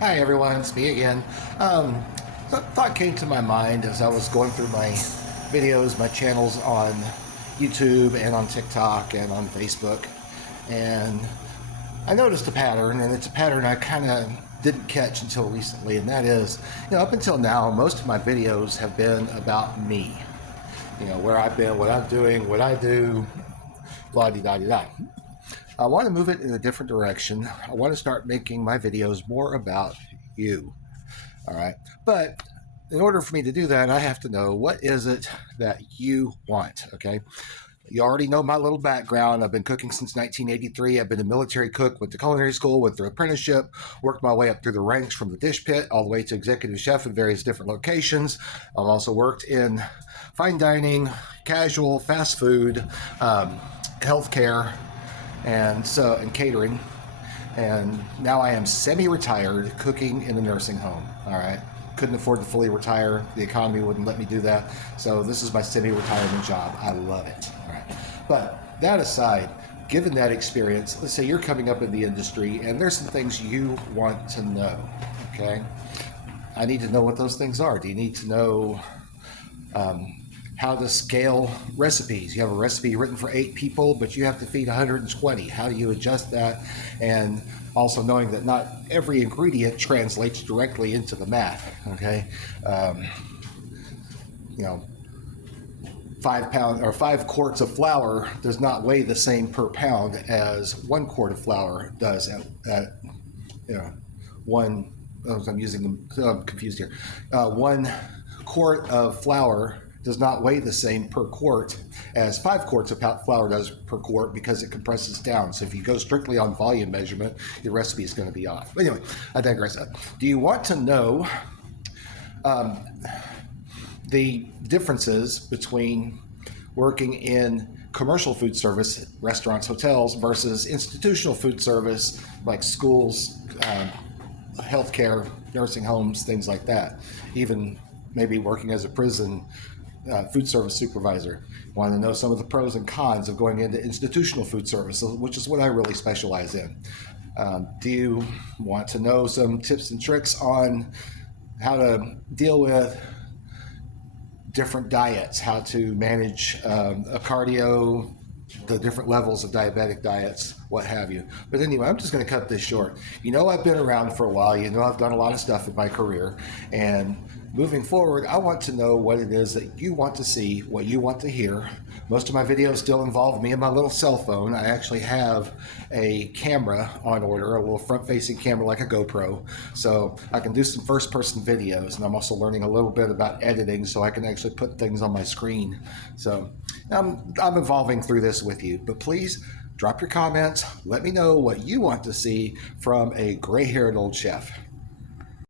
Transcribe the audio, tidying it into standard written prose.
Hi everyone, it's me again. Thought came to my mind as I was going through my videos, my channels on YouTube and on TikTok and on Facebook, and I noticed a pattern, and it's a pattern I kind of didn't catch until recently, and that is, up until now, most of my videos have been about me. Where I've been, what I'm doing, what I do, blah-de-da-de-da. I want to move it in a different direction. I want to start making my videos more about you. All right. But in order for me to do that, I have to know what is it that you want. Okay. You already know my little background. I've been cooking since 1983. I've been a military cook, went to culinary school, went through apprenticeship, worked my way up through the ranks from the dish pit all the way to executive chef in various different locations. I've also worked in fine dining, casual, fast food, healthcare, and catering, and now I am semi-retired cooking in a nursing home. All right, couldn't afford to fully retire. The economy wouldn't let me do that, so this is my semi-retirement job. I love it. All right, but that aside, given that experience, let's say you're coming up in the industry and there's some things you want to know. Okay, I need to know what those things are. Do you need to know how to scale recipes? You have a recipe written for 8 people, but you have to feed 120. How do you adjust that? And also knowing that not every ingredient translates directly into the math. Okay, 5 quarts of flour does not weigh the same per pound as 1 quart of flour does at one. I'm confused here. 1 quart of flour does not weigh the same per quart as 5 quarts of flour does per quart, because it compresses down. So if you go strictly on volume measurement, your recipe is going to be off. But anyway, I digress. Do you want to know the differences between working in commercial food service, restaurants, hotels, versus institutional food service like schools, healthcare, nursing homes, things like that? Even maybe working as a prison food service supervisor. Want to know some of the pros and cons of going into institutional food service, which is what I really specialize in. Do you want to know some tips and tricks on how to deal with different diets, how to manage a cardio, the different levels of diabetic diets, what have you? But anyway, I'm just going to cut this short. I've been around for a while. I've done a lot of stuff in my career, and moving forward, I want to know what it is that you want to see, what you want to hear. Most of my videos still involve me and my little cell phone. I actually have a camera on order, a little front-facing camera like a GoPro, so I can do some first-person videos, and I'm also learning a little bit about editing so I can actually put things on my screen. So I'm evolving through this with you, but please drop your comments. Let me know what you want to see from a gray-haired old chef.